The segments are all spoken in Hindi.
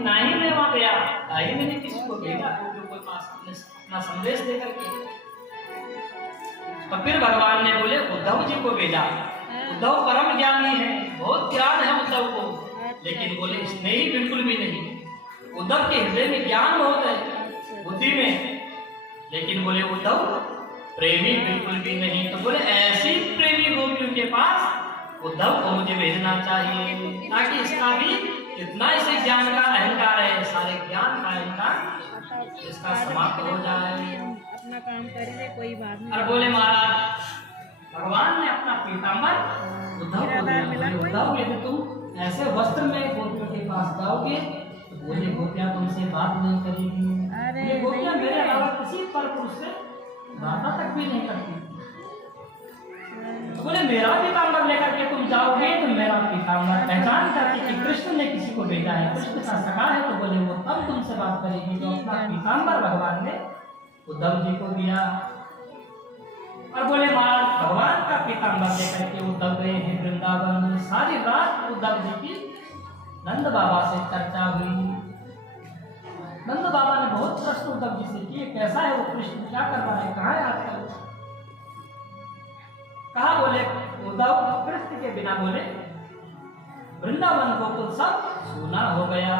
ना ही मैं वहां गया, ना ही मैंने किसी को भेजा गोपियों के पास अपना संदेश देकर के। तो फिर भगवान ने बोले उद्धव जी को भेजा। उद्धव परम ज्ञानी है, बहुत ज्ञान है उद्धव को, लेकिन बोले स्नेही बिल्कुल भी नहीं। उद्धव के हृदय में ज्ञान बहुत है, बुद्धि में, लेकिन बोले उद्धव प्रेमी बिल्कुल भी नहीं। तो बोले ऐसी प्रेमी गोपियों के पास उद्धव को मुझे भेजना चाहिए, ताकि इसका भी इतना इसे ज्ञान का अहंकार है, सारे ज्ञान का अहंकार इसका समाप्त हो जाए, अपना काम करे, कोई बात नहीं। और बोले महाराज भगवान ने अपना पीताम्बर उद्धव को दिया। उद्धव यदि तुम ऐसे वस्त्र में गोपियों के पास जाओगे तो बोले गोपियां तुमसे बात नहीं करेगी। ये गोपियां मेरे अलावा किसी पर पुरुष से बात तक भी नहीं करती। तो बोले मेरा पीताम्बर लेकर के तुम जाओगे तो मेरा पीताम्बर पहचान करके कि कृष्ण ने किसी को भेजा है, कृष्ण का सखा है, तो बोले वो तब तुमसे बात करेगी। तो अपना पीताम्बर भगवान ने उद्धव जी को दिया। और बोले महाराज भगवान का पीताम्बर लेकर के उद्धव गए हैं वृंदावन। सारी रात उद्धव जी की नंद बाबा से चर्चा हुई। नंद बाबा ने बहुत प्रश्न उद्धव जी से किए, कैसा है वो कृष्ण, क्या कर रहा है, कहाँ है आजकल। कहा बोले उद्धव कृष्ण के बिना बोले वृंदावन गोकुल सब सूना हो गया।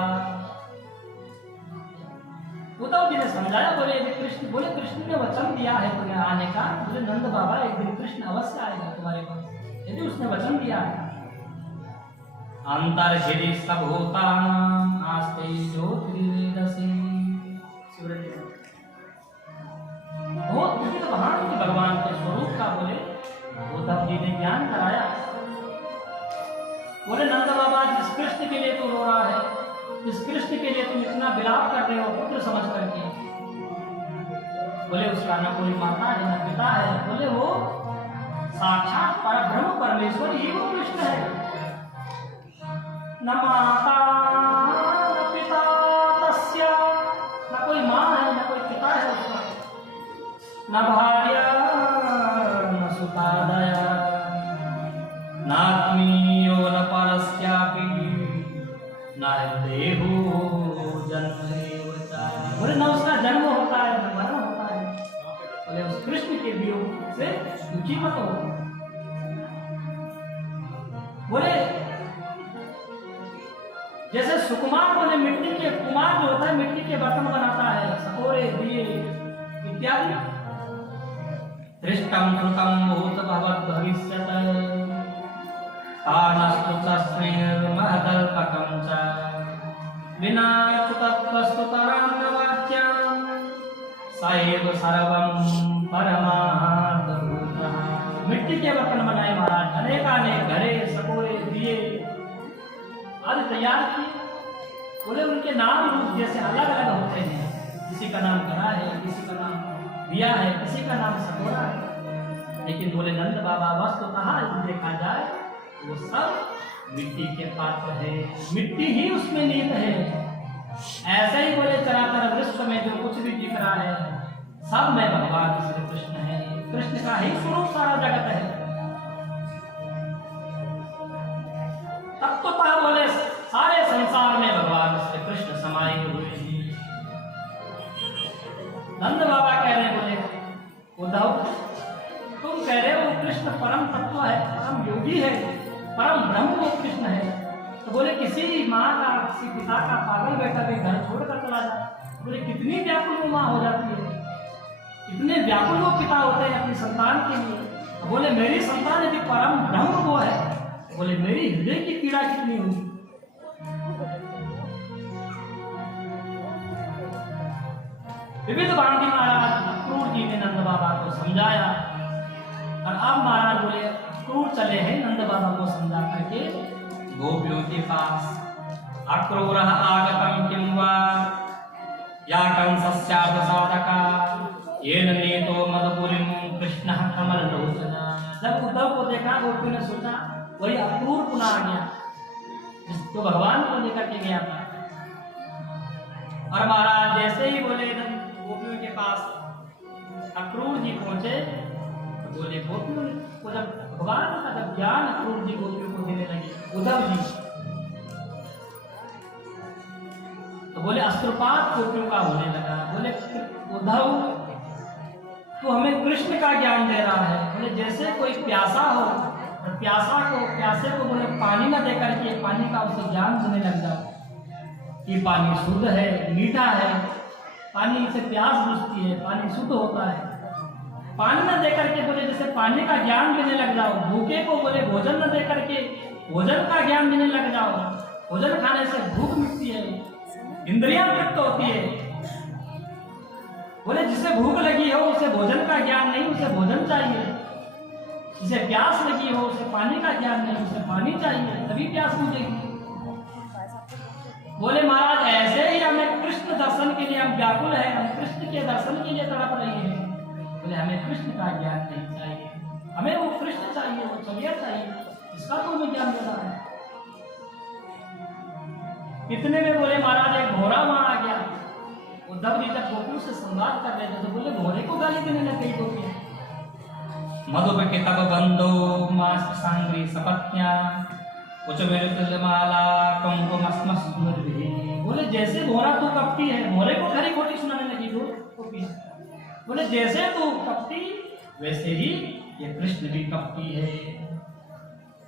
उद्धव जी ने समझाया, बोले कृष्ण, बोले कृष्ण ने वचन दिया है तुम्हें आने का। बोले नंद बाबा एक दिन कृष्ण अवश्य आएगा तुम्हारे पास, यदि उसने वचन दिया है। अंतर्हिरी सबूतानां आस्ते ज्योतिर्वेदसी। बहुत विविध भांति भगवान के स्वरूप का बोले उद्धव जी ने ज्ञान कराया। बोले नंद बाबा जिस कृष्ण के लिए तू रो रहा है, इस कृष्ण के लिए तुम इतना विलाप कर रहे हो पुत्र समझ करके, बोले उसका न कोई माता है न पिता है। बोले वो साक्षात परब्रह्म परमेश्वर ही वो कृष्ण है। न माता न पिता तस्य, न कोई माँ है न कोई पिता है उसका, न भार्या न सुतादया, नात्मीयो न परस्यापि, बोले न उसका जन्म होता है न मरण होता है। बोले उस कृष्ण के वियोग से दुखी मत हो। बोले जैसे सुकुमार बोले मिट्टी के, कुमार जो होता है मिट्टी के बर्तन बनाता है, सकोरे दिए इत्यादि। दृष्टम श्रुतम भूत भवत् भविष्यत् तानस्तु तस्मिन् महदल्पकं च विना तत्वस्तुतरां न वाच्यं स एव सर्वं परमार्थभूतः। मिट्टी के बर्तन बनाए महाराज, अनेकानेक घड़े सकोरे दिए आदि तैयार किए। बोले उनके नाम रूप जैसे अलग अलग होते हैं, किसी का नाम घड़ा है, किसी का नाम दिया है, किसी का नाम सकोरा है, लेकिन बोले नंद बाबा वस्तुतः देखा जाए वो सब मिट्टी के पात्र है, मिट्टी ही उसमें नीत है। ऐसे ही बोले चराचर विश्व में जो कुछ भी दिख रहा है सब में भगवान श्री कृष्ण है, कृष्ण का ही स्वरूप सारा जगत है। तब तो बोले सारे संसार में भगवान श्री कृष्ण समाये हुए हैं। नंद बाबा कह रहे बोले उद्धव तुम कह रहे हो कृष्ण परम तत्व है, परम योगी है, परम ब्रह्म वो कृष्ण है, तो बोले किसी माँ का किसी पिता का पागल बेटा भी घर छोड़कर चला जाए। बोले कितनी व्याकुल वो माँ हो जाती है, कितने व्याकुल वो पिता होते हैं अपनी संतान के लिए। तो बोले मेरी संतान यदि परम ब्रह्म वो है, बोले मेरी हृदय की पीड़ा कितनी होगी। विविध भांति महाराज अक्रूर जी ने नंद बाबा को समझाया। और अब महाराज बोले अक्रूर चले हैं नंद बाबा को समझा करके गोपियों के पास। अक्रूर आगतम किं वा या कंसस्यार्ध साधका येन नीतो मदपुरीं कृष्ण कमललोचना। जब उद्धव को देखा गोपियों ने सोचा वही अक्रूर पुनः आ गया जिसको भगवान को लेकर के गया था। और महाराज जैसे ही बोले गोपियों के पास अक्रूर जी पहुंचे तो बोले गोपियों को जब भगवान का जब ज्ञान अक्रूर जी गोपियों को देने लगे, उद्धव जी तो बोले अस्त्रपात गोपियों का होने लगा। बोले उद्धव तो हमें कृष्ण का ज्ञान दे रहा है। बोले जैसे कोई प्यासा हो और प्यासे को बोले पानी ना दे करके पानी का उसे ज्ञान देने लग जाओ कि पानी शुद्ध है, मीठा है, पानी से प्यास बुझती है, पानी शुद्ध होता है। पानी न दे करके बोले जैसे पानी का ज्ञान देने लग जाओ। भूखे को बोले भोजन न दे करके भोजन का ज्ञान देने लग जाओ। भोजन खाने से भूख मिटती है, इंद्रियां तृप्त होती है। बोले जिसे भूख लगी हो उसे भोजन का ज्ञान नहीं, उसे भोजन चाहिए। जिसे प्यास लगी हो उसे पानी का ज्ञान नहीं, उसे पानी चाहिए, तभी प्यास बुझेगी। बोले महाराज ऐसे ही हमें कृष्ण दर्शन के लिए हम व्याकुल है, हम कृष्ण के दर्शन के लिए तड़प रहे हैं। बोले हमें कृष्ण का ज्ञान नहीं चाहिए, हमें वो कृष्ण चाहिए, वो चलिया चाहिए, इसका तो हमें ज्ञान देना है। इतने में बोले महाराज एक घोड़ा वहां आ गया। उद्धव जी जब गोपियों से संवाद कर रहे थे तो बोले घोड़े को गाली देने लग गई गोपियां। मधुबके तब बंदो मास सांग्री सपत्न्या उच्च माला कुमकुमस्मस निर्भि। बोले जैसे घोड़ा तू कपटी है, घोड़े को खरी खोटी सुनाने लगी गोपी। बोले जैसे तू कपटी वैसे ही ये कृष्ण भी कपटी है।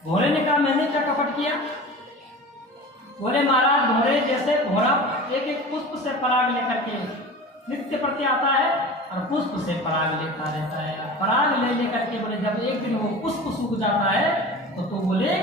घोड़े ने कहा मैंने क्या कपट किया? बोले महाराज घोड़े जैसे घोड़ा एक एक पुष्प से पराग लेकर के नित्य प्रति आता है और पुष्प से पराग लेता रहता है। पराग ले लेकर के बोले जब एक दिन वो पुष्प सूख जाता है तो बोले